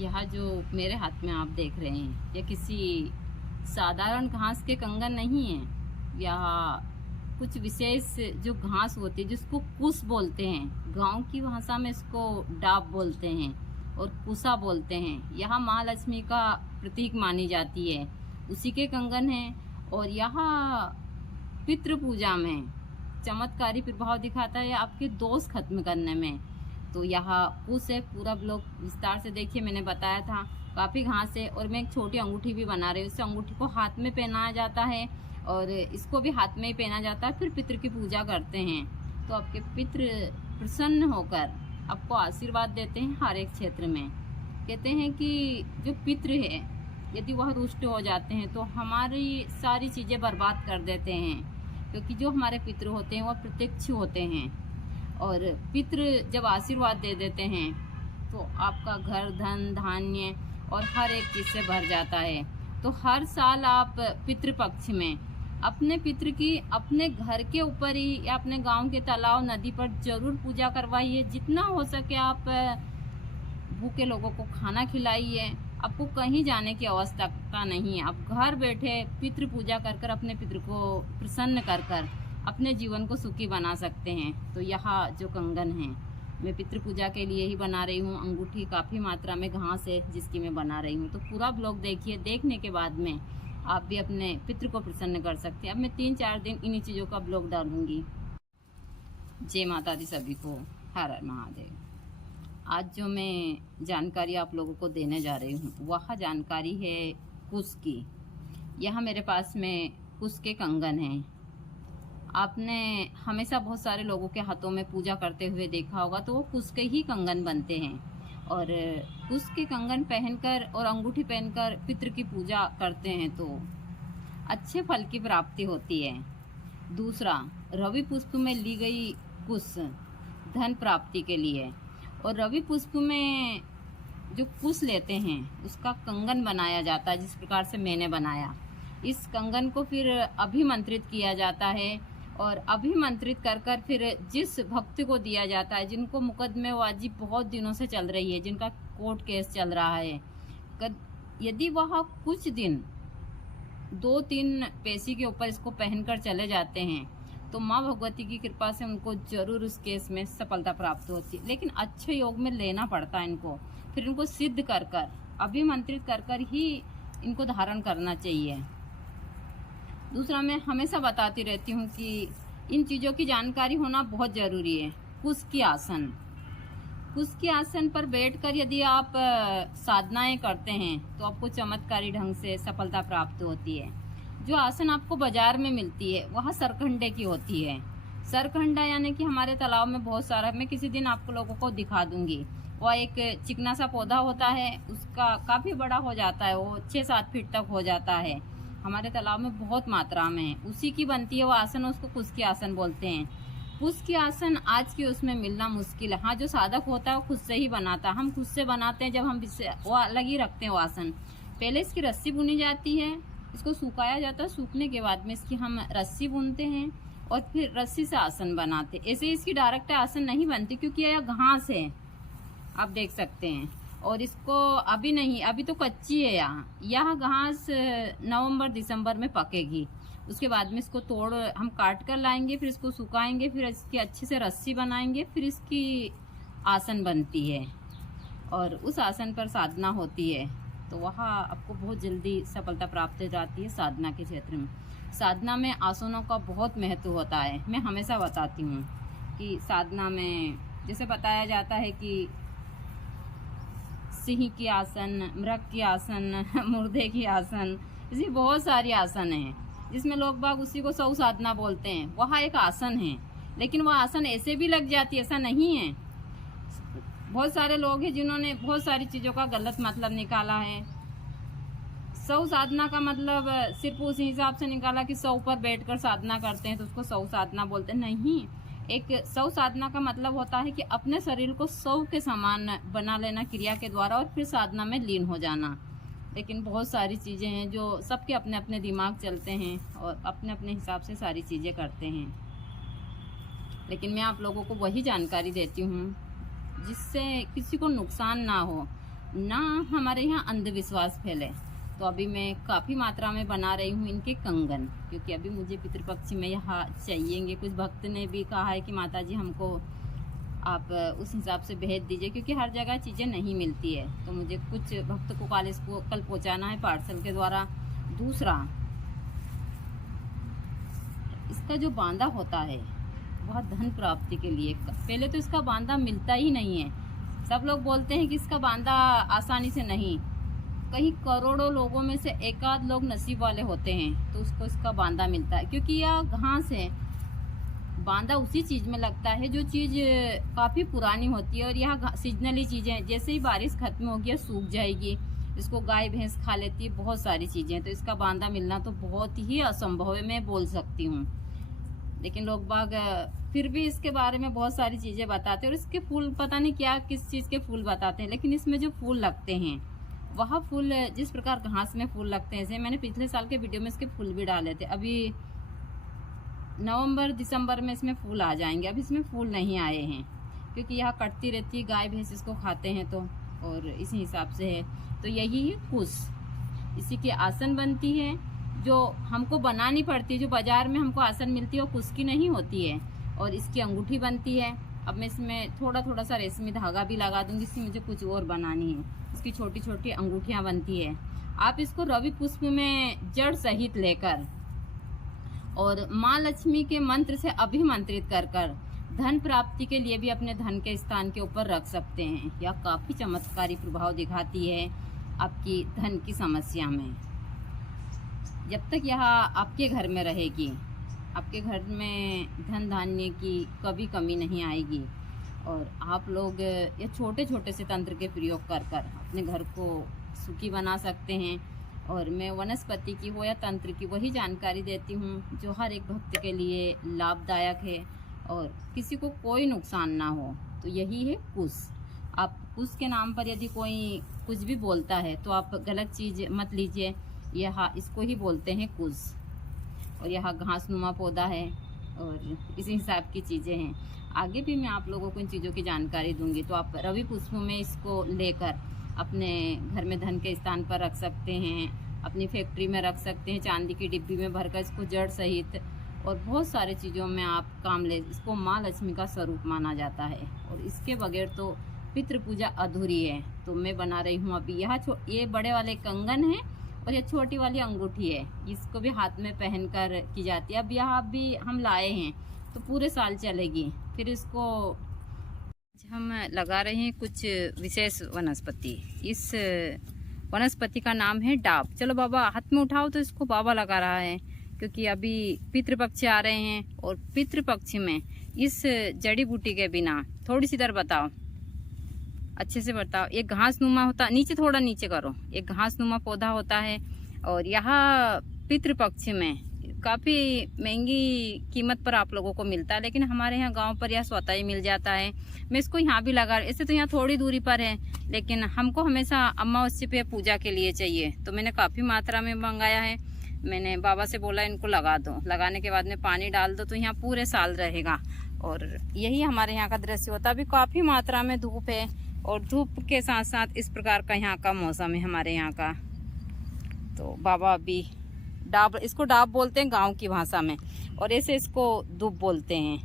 यह जो मेरे हाथ में आप देख रहे हैं, यह किसी साधारण घास के कंगन नहीं है। यह कुछ विशेष जो घास होती है जिसको कुस बोलते हैं, गांव की भाषा में इसको डाब बोलते हैं और कुसा बोलते हैं। यह महालक्ष्मी का प्रतीक मानी जाती है, उसी के कंगन हैं। और यह पितृ पूजा में चमत्कारी प्रभाव दिखाता है आपके दोष खत्म करने में। तो यह कुश है। पूरा ब्लॉग विस्तार से देखिए, मैंने बताया था काफ़ी घास है। और मैं एक छोटी अंगूठी भी बना रही हूँ। इस अंगूठी को हाथ में पहनाया जाता है और इसको भी हाथ में ही पहना जाता है। फिर पितृ की पूजा करते हैं तो आपके पितृ प्रसन्न होकर आपको आशीर्वाद देते हैं हर एक क्षेत्र में। कहते हैं कि जो पितृ है यदि वह रुष्ट हो जाते हैं तो हमारी सारी चीज़ें बर्बाद कर देते हैं, क्योंकि जो हमारे पितृ होते हैं वह प्रत्यक्ष होते हैं। और पितृ जब आशीर्वाद दे देते हैं तो आपका घर धन धान्य और हर एक चीज़ से भर जाता है। तो हर साल आप पितृपक्ष में अपने पितृ की अपने घर के ऊपर ही या अपने गांव के तालाब नदी पर जरूर पूजा करवाइए। जितना हो सके आप भूखे लोगों को खाना खिलाइए। आपको कहीं जाने की आवश्यकता नहीं है, आप घर बैठे पितृ पूजा कर कर अपने पितृ को प्रसन्न कर कर अपने जीवन को सुखी बना सकते हैं। तो यह जो कंगन है मैं पितृ पूजा के लिए ही बना रही हूँ। अंगूठी काफ़ी मात्रा में घास है जिसकी मैं बना रही हूँ। तो पूरा ब्लॉग देखिए, देखने के बाद में आप भी अपने पितृ को प्रसन्न कर सकते हैं। अब मैं 3-4 दिन इन्हीं चीज़ों का ब्लॉग डालूंगी। जय माता दी सभी को, हर हर महादेव। आज जो मैं जानकारी आप लोगों को देने जा रही हूँ वह जानकारी है कुश की। यह मेरे पास में कुश के कंगन हैं। आपने हमेशा बहुत सारे लोगों के हाथों में पूजा करते हुए देखा होगा, तो वो कुश के ही कंगन बनते हैं। और कुश के कंगन पहनकर और अंगूठी पहनकर पितृ की पूजा करते हैं तो अच्छे फल की प्राप्ति होती है। दूसरा, रवि पुष्प में ली गई कुश धन प्राप्ति के लिए। और रवि पुष्प में जो कुश लेते हैं उसका कंगन बनाया जाता है, जिस प्रकार से मैंने बनाया। इस कंगन को फिर अभिमंत्रित किया जाता है और अभिमंत्रित कर कर फिर जिस भक्त को दिया जाता है, जिनको मुकदमेबाजी बहुत दिनों से चल रही है, जिनका कोर्ट केस चल रहा है, यदि वह कुछ दिन 2-3 पेशी के ऊपर इसको पहनकर चले जाते हैं तो माँ भगवती की कृपा से उनको जरूर उस केस में सफलता प्राप्त होती है। लेकिन अच्छे योग में लेना पड़ता है इनको, फिर इनको सिद्ध कर कर अभिमंत्रित कर कर ही इनको धारण करना चाहिए। दूसरा, मैं हमेशा बताती रहती हूँ कि इन चीज़ों की जानकारी होना बहुत ज़रूरी है। कुश की आसन, कुश के आसन पर बैठकर यदि आप साधनाएं करते हैं तो आपको चमत्कारी ढंग से सफलता प्राप्त होती है। जो आसन आपको बाजार में मिलती है वह सरखंडे की होती है। सरखंडा यानी कि हमारे तालाब में बहुत सारा, मैं किसी दिन आपको लोगों को दिखा दूंगी। वह एक चिकना सा पौधा होता है, उसका काफ़ी बड़ा हो जाता है, वो 6-7 फीट तक हो जाता है। हमारे तालाब में बहुत मात्रा में है, उसी की बनती है वो आसन, उसको कुश की आसन बोलते हैं। कुश की आसन आज की उसमें मिलना मुश्किल है। हाँ, जो साधक होता है वो खुद से ही बनाता है। हम खुद से बनाते हैं, जब हम वो अलग ही रखते हैं वो आसन। पहले इसकी रस्सी बुनी जाती है, इसको सुखाया जाता है, सूखने के बाद में इसकी हम रस्सी बुनते हैं और फिर रस्सी से आसन बनाते। ऐसे इसकी डायरेक्ट आसन नहीं बनती क्योंकि यह घास है, आप देख सकते हैं। और इसको अभी नहीं, अभी तो कच्ची है। यह घास नवंबर-दिसंबर में पकेगी। उसके बाद में इसको तोड़ हम काट कर लाएंगे, फिर इसको सुखाएंगे, फिर इसकी अच्छे से रस्सी बनाएंगे, फिर इसकी आसन बनती है और उस आसन पर साधना होती है। तो वहाँ आपको बहुत जल्दी सफलता प्राप्त हो जाती है साधना के क्षेत्र में। साधना में आसनों का बहुत महत्व होता है। मैं हमेशा बताती हूँ कि साधना में जैसे बताया जाता है कि सिंह की आसन, मृग की आसन, मुर्दे की आसन, ऐसी बहुत सारी आसन हैं जिसमें लोग बाग उसी को सौ साधना बोलते हैं। वह एक आसन है, लेकिन वह आसन ऐसे भी लग जाती है, ऐसा नहीं है। बहुत सारे लोग हैं जिन्होंने बहुत सारी चीज़ों का गलत मतलब निकाला है। सौ साधना का मतलब सिर्फ उस हिसाब से निकाला कि 100 पर बैठकर साधना करते हैं तो उसको सौ साधना बोलते हैं, नहीं। एक सौ साधना का मतलब होता है कि अपने शरीर को 100 के समान बना लेना क्रिया के द्वारा और फिर साधना में लीन हो जाना। लेकिन बहुत सारी चीज़ें हैं जो सबके अपने अपने दिमाग चलते हैं और अपने अपने हिसाब से सारी चीज़ें करते हैं। लेकिन मैं आप लोगों को वही जानकारी देती हूँ जिससे किसी को नुकसान ना हो। ना हमारे यहाँ अंधविश्वास फैले। तो अभी मैं काफ़ी मात्रा में बना रही हूँ इनके कंगन, क्योंकि अभी मुझे पितृपक्ष में यहाँ चाहिएंगे। कुछ भक्त ने भी कहा है कि माता जी हमको आप उस हिसाब से भेज दीजिए, क्योंकि हर जगह चीज़ें नहीं मिलती है। तो मुझे कुछ भक्त को कल पहुँचाना है पार्सल के द्वारा। दूसरा, इसका जो बांदा होता है वह धन प्राप्ति के लिए, पहले तो इसका बांदा मिलता ही नहीं है। सब लोग बोलते हैं कि इसका बांदा आसानी से नहीं, कहीं करोड़ों लोगों में से एक आध लोग नसीब वाले होते हैं तो उसको इसका बांदा मिलता है, क्योंकि यह घास है। बांदा उसी चीज़ में लगता है जो चीज़ काफ़ी पुरानी होती है, और यह सीजनली चीज़ें, जैसे ही बारिश खत्म होगी या सूख जाएगी, इसको गाय भैंस खा लेती है, बहुत सारी चीज़ें। तो इसका बांदा मिलना तो बहुत ही असंभव है, मैं बोल सकती हूँ। लेकिन लोग बाग फिर भी इसके बारे में बहुत सारी चीज़ें बताते हैं, और इसके फूल पता नहीं क्या किस चीज़ के फूल बताते हैं, लेकिन इसमें जो फूल लगते हैं वह फूल जिस प्रकार घास में फूल लगते हैं, जैसे मैंने पिछले साल के वीडियो में इसके फूल भी डाले थे। अभी नवंबर दिसंबर में इसमें फूल आ जाएंगे। अभी इसमें फूल नहीं आए हैं, क्योंकि यहाँ कटती रहती है, गाय भैंस इसको खाते हैं, तो और इसी हिसाब से है। तो यही है कुश, इसी की आसन बनती है, जो हमको बनानी पड़ती है। जो बाजार में हमको आसन मिलती है वो कुश की नहीं होती है। और इसकी अंगूठी बनती है। अब मैं इसमें थोड़ा सा रेशमी धागा भी लगा दूंगी, इसकी मुझे कुछ और बनानी है। इसकी छोटी छोटी अंगूठियाँ बनती है। आप इसको रवि पुष्प में जड़ सहित लेकर और माँ लक्ष्मी के मंत्र से अभिमंत्रित कर धन प्राप्ति के लिए भी अपने धन के स्थान के ऊपर रख सकते हैं। यह काफ़ी चमत्कारी प्रभाव दिखाती है आपकी धन की समस्या में। जब तक यह आपके घर में रहेगी, आपके घर में धन धान्य की कभी कमी नहीं आएगी। और आप लोग ये छोटे छोटे से तंत्र के प्रयोग कर अपने घर को सुखी बना सकते हैं। और मैं वनस्पति की हो या तंत्र की वही जानकारी देती हूँ जो हर एक भक्त के लिए लाभदायक है और किसी को कोई नुकसान ना हो। तो यही है कुश। आप कुश के नाम पर यदि कोई कुछ भी बोलता है तो आप गलत चीज़ मत लीजिए। यह इसको ही बोलते हैं कुश। और यह घासनुमा पौधा है और इसी हिसाब की चीज़ें हैं। आगे भी मैं आप लोगों को इन चीज़ों की जानकारी दूंगी। तो आप रवि पुष्पों में इसको लेकर अपने घर में धन के स्थान पर रख सकते हैं, अपनी फैक्ट्री में रख सकते हैं, चांदी की डिब्बी में भरकर इसको जड़ सहित और बहुत सारे चीज़ों में आप काम ले। इसको माँ लक्ष्मी का स्वरूप माना जाता है और इसके बगैर तो पितृ पूजा अधूरी है। तो मैं बना रही हूँ अभी ये बड़े वाले कंगन है और ये छोटी वाली अंगूठी है। इसको भी हाथ में पहनकर की जाती है। अब यहाँ भी हम लाए हैं तो पूरे साल चलेगी। फिर इसको हम लगा रहे हैं कुछ विशेष वनस्पति। इस वनस्पति का नाम है डाब। चलो बाबा हाथ में उठाओ। तो इसको बाबा लगा रहा है क्योंकि अभी पितृपक्ष आ रहे हैं और पितृपक्ष में इस जड़ी बूटी के बिना, थोड़ी सी इधर बताओ, अच्छे से बताओ। एक घासनुमा होता, नीचे थोड़ा नीचे करो, एक घासनुमा पौधा होता है और यहाँ पितृपक्ष में काफ़ी महंगी कीमत पर आप लोगों को मिलता है, लेकिन हमारे यहाँ गांव पर यह स्वतः ही मिल जाता है। मैं इसको यहाँ भी लगा, ऐसे तो यहाँ थोड़ी दूरी पर है, लेकिन हमको हमेशा अमावस्या पे पूजा के लिए चाहिए। तो मैंने काफ़ी मात्रा में मंगाया है। मैंने बाबा से बोला इनको लगा दो, लगाने के बाद में पानी डाल दो तो यहाँ पूरे साल रहेगा। और यही हमारे यहाँ का दृश्य होता है। अभी काफ़ी मात्रा में धूप है और धूप के साथ साथ इस प्रकार का यहाँ का मौसम है हमारे यहाँ का। तो बाबा अभी डाब, इसको डाब बोलते हैं गांव की भाषा में, और ऐसे इसको धूप बोलते हैं।